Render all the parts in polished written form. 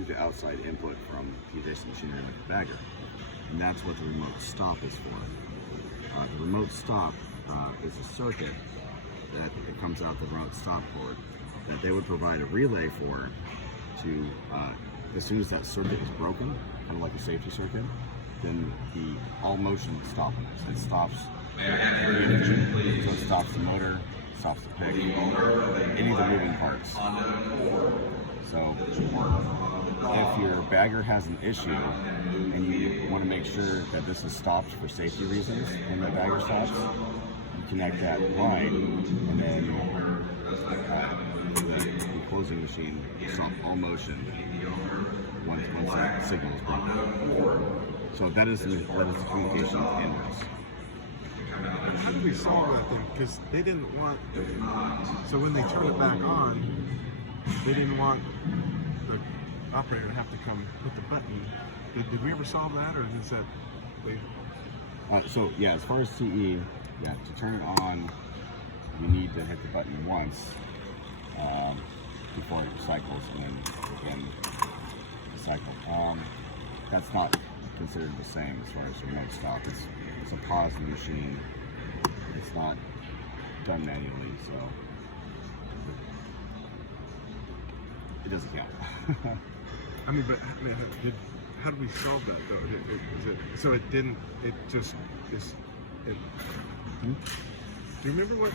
due to outside input from the adjacent machinery like the bagger. And that's what the remote stop is for. The remote stop is a circuit that it comes out the remote stop port that they would provide a relay for to, as soon as that circuit is broken, kind of like a safety circuit, then the all motion stop on it. It stops the engine, so it stops the motor, stops the pig, any of the moving parts. So if your bagger has an issue and you want to make sure that this is stopped for safety reasons when the bagger stops, you connect that line and then the closing machine will stop all motion once that signal is broken. So that is the communication inwards. How do we solve that then? Because they didn't want, so when they turn it back on, they didn't want the operator to have to come hit the button. Did we ever solve that, or is that they? So yeah, as far as CE, yeah, to turn it on, you need to hit the button once before it cycles, and then again cycle. That's not considered the same as far as remote stop. It's a pause in the machine. It's not done manually, so it doesn't count. I mean, but how do we solve that though? So it didn't. It just is. Do you remember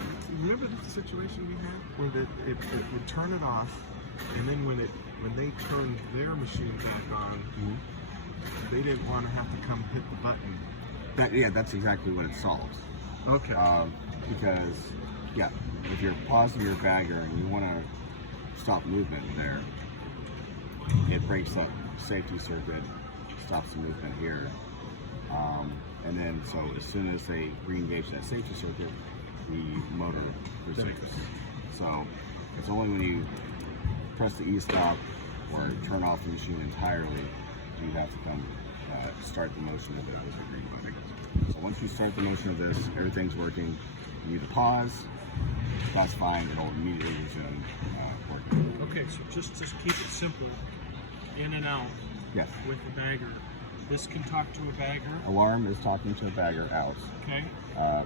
the situation we had where it would turn it off, and then when they turned their machine back on, they didn't want to have to come hit the button. That's exactly what it solves. Okay. Because if you're pausing your bagger and you want to stop movement there, it breaks up safety circuit, stops the movement here, and then so as soon as they re-engage that safety circuit, the motor resumes. So it's only when you press the e-stop or turn off the machine entirely do you have to come start the motion of it with the green button. So once you start the motion of this, everything's working. You need to pause. That's fine. It'll immediately resume working. Okay, so just keep it simple. In and out. Yes. With the bagger. This can talk to a bagger. Alarm is talking to a bagger out. Okay.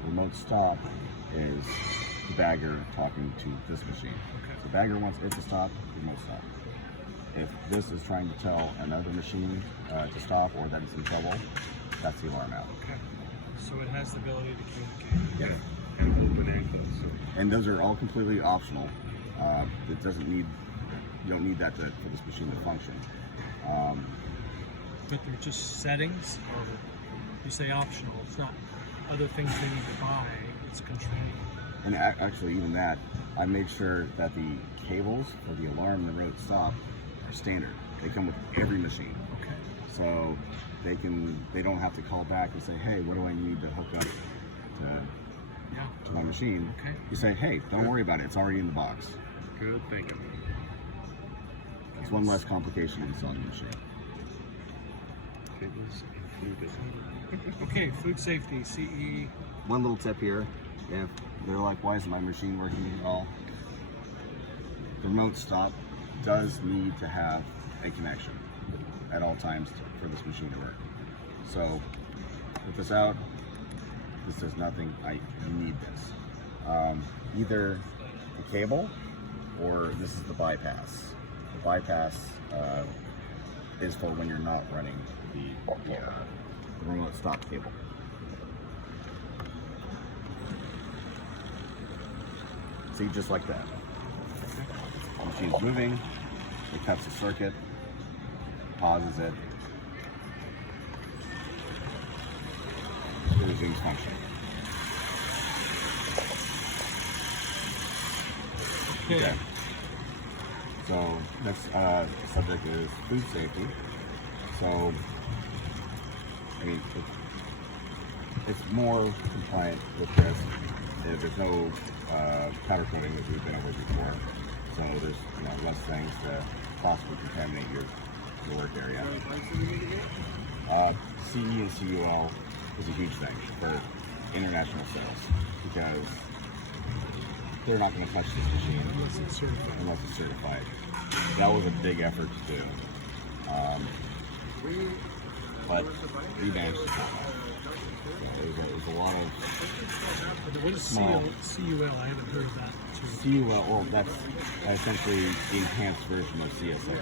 Remote stop is the bagger talking to this machine. Okay. The bagger wants it to stop, remote stop. If this is trying to tell another machine to stop or that it's in trouble, that's the alarm out. Okay. So it has the ability to communicate. Yeah. And those are all completely optional. It doesn't need, you don't need that for this machine to function. But they're just settings, or you say optional. It's not other things they need to buy. It's control. And actually, even that, I made sure that the cables for the alarm and the remote stop are standard. They come with every machine. Okay. So they don't have to call back and say, hey, what do I need to hook up to my machine? Okay. You say, hey, don't worry about it. It's already in the box. Good thinking. It's one less complication in installing the machine. Okay, food safety, CE. One little tip here, if they're like, why isn't my machine working at all? The remote stop does need to have a connection at all times for this machine to work. So, put this out, this does nothing, you need this. Either the cable, or this is the bypass. The bypass is for when you're not running the remote stop cable. See, just like that. The machine's moving, it cuts the circuit, pauses it, it resumes function. Okay. So next subject is food safety. So, I mean, it's more compliant with this. There's no powder coating that we've been over before. So there's less things to possibly contaminate your work area. CE and CUL is a huge thing for international sales because they're not going to touch this machine unless it's certified. That was a big effort to do. But we managed to stop it. So it was a lot of What is small. CUL? I haven't heard of that too. CUL, well, that's essentially the enhanced version of CSA.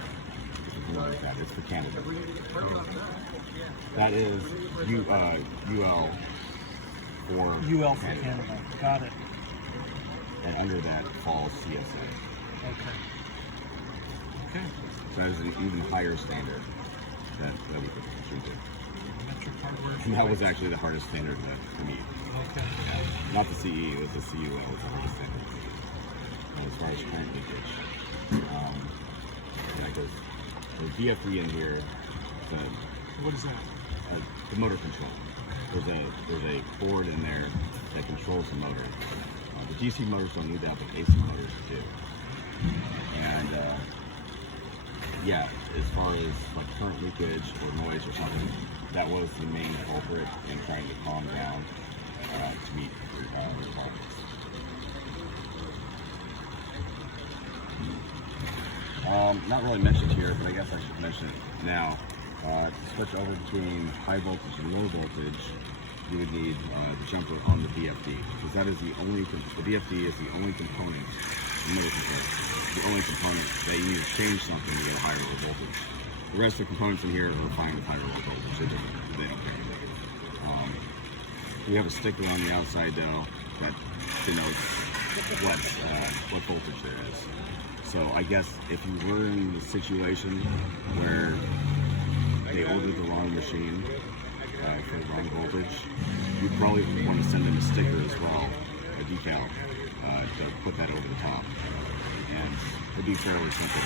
If you know what that is for Canada. That is UL for UL for Canada. Got it. And under that falls CSA. Okay. Okay. So that is an even higher standard that we could do. Metric hardware. And that was actually the hardest standard to meet. Okay. Not the CE, it was the CUL, it was the hardest standard to meet. And as far as current leakage, and that goes, there's DFE in here, What is that? the motor control. There's a board in there that controls the motor. The DC motors don't need that, but AC motors do. And yeah, as far as like current leakage or noise or something, that was the main culprit in trying to calm down to meet requirements. Not really mentioned here, but I guess I should mention it now. To switch over between high voltage and low voltage, you would need the jumper on the VFD, because that is the VFD is the only component, the motor control, the only component that you need to change something to get a higher or low voltage. The rest of the components in here are fine with higher or low voltage. They don't care. We have a sticker on the outside though that denotes what voltage there is. So I guess if you were in the situation where they ordered the wrong machine for the wrong voltage, you probably want to send them a sticker as well, a decal, to put that over the top. And it'd be fairly simple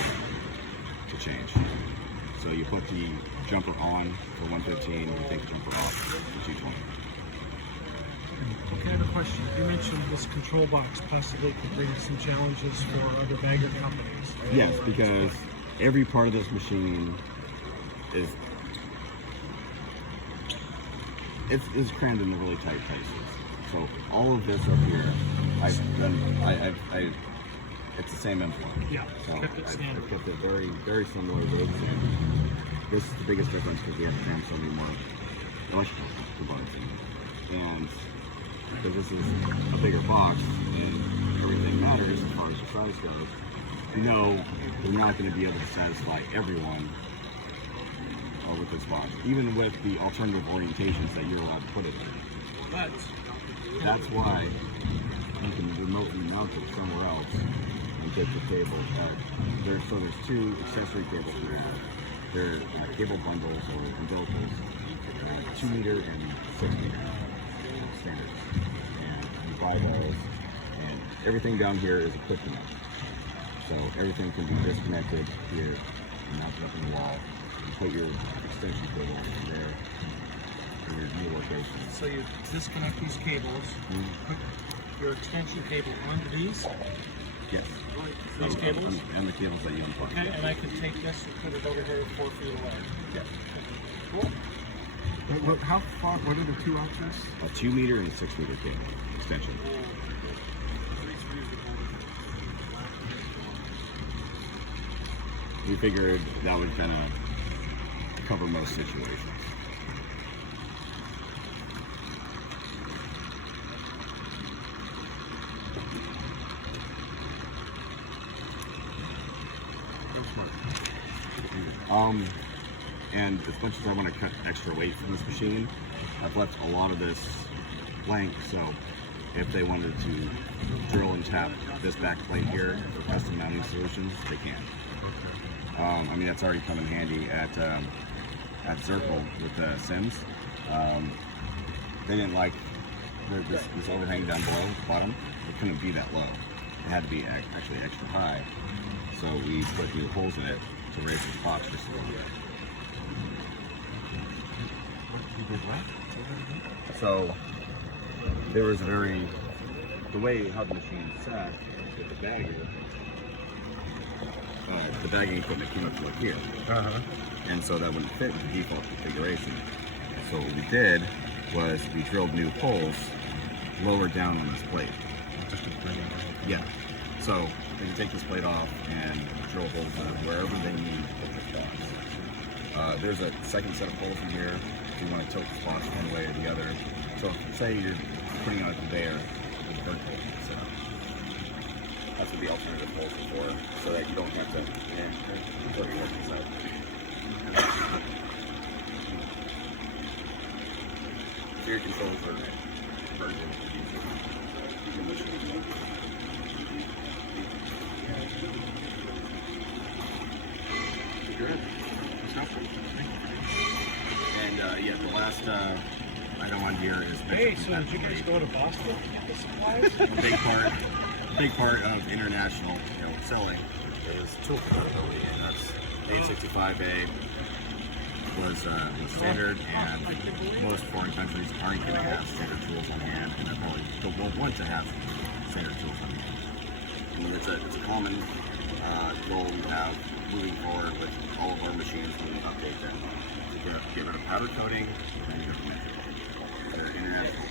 to change. So you put the jumper on for 115, you take the jumper off for 220. Okay, I have a question. You mentioned this control box possibly could bring some challenges for other bagger companies. Yes, because every part of this machine is it's crammed into really tight places. So all of this up here, it's the same implant. Yeah, So kept it standard. I've kept it very, very similar to this. This is the biggest difference because we have to cram so many more electrical components in. And because this is a bigger box and everything matters as far as the size goes, you know we're not going to be able to satisfy everyone with this box, even with the alternative orientations that you're allowed to put it in. That's why you can remotely mount it somewhere else and take the cable. There's two accessory cables we have. They're cable bundles or umbilicals, 2 meter and 6 meter standards. And you buy those, and everything down here is equipped enough. So everything can be disconnected here and mounted up in the wall. You put your extension cable in there for your new location. So you disconnect these cables, put your extension cable onto these, Yes. these cables, And the cables that you unplug. okay, and I can take this and put it over here 4 feet away. Yes. Cool. How far? What are the two options? A 2 meter and a 6 meter cable extension. We figured that would kind of cover most situations. And as much as I want to cut extra weight from this machine, I've left a lot of this blank, so if they wanted to drill and tap this back plate here for custom mounting solutions, they can. I mean, that's already come in handy at Zirkle with the Sims. They didn't like this overhang down below at the bottom. It couldn't be that low. It had to be actually extra high. So we put new holes in it to raise the box just a little bit. So there was the way how the machine sat with the bagger, the bagging equipment came up to like here. And so that wouldn't fit in the default configuration. So what we did was we drilled new holes lower down on this plate. Just to bring it out. Yeah. So they can take this plate off and drill holes in it wherever they need to put this box. There's a second set of poles in here if you want to tilt the spots one way or the other. So say you're putting on a conveyor with a vertical setup. That's what the alternative poles are for, so that you don't have to put your work inside. So your controls are vertical. You can listen to them. Good. That's helpful. And yeah, the last item on here is Hey, so did you guys go to Boston to get the supplies? a big part of international, selling is tool compatibility, and that's 865A was standard, and most foreign countries aren't going to have standard tools on hand, and they probably don't want to have standard tools on hand. I mean, it's a common goal we have moving forward with all of our machines when we update them to get rid of powder coating and get rid of international